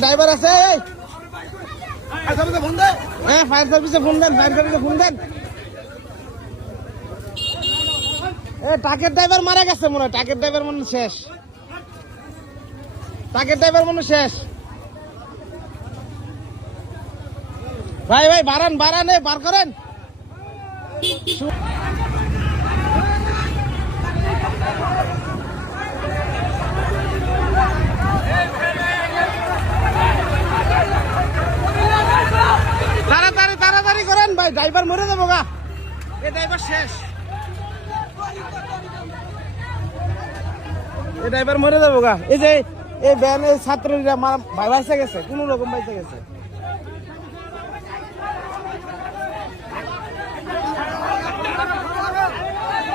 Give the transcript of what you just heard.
driver আছে fire সার্ভিসে phone দেন ট্রাকের ড্রাইভার মারা গেছে মনে হয় ট্রাকের ড্রাইভার মনে শেষ ভাই বাড়ান বার করেন তাড়াতাড়ি করেন ভাই ড্রাইভার মরে যাবো গা এই ড্রাইভার শেষ এই ড্রাইভার মরে যাবো গা এই যে এই ভ্যানের ছাত্রীরা ভাই বাইসে গেছে কোন রকম বাইসে গেছে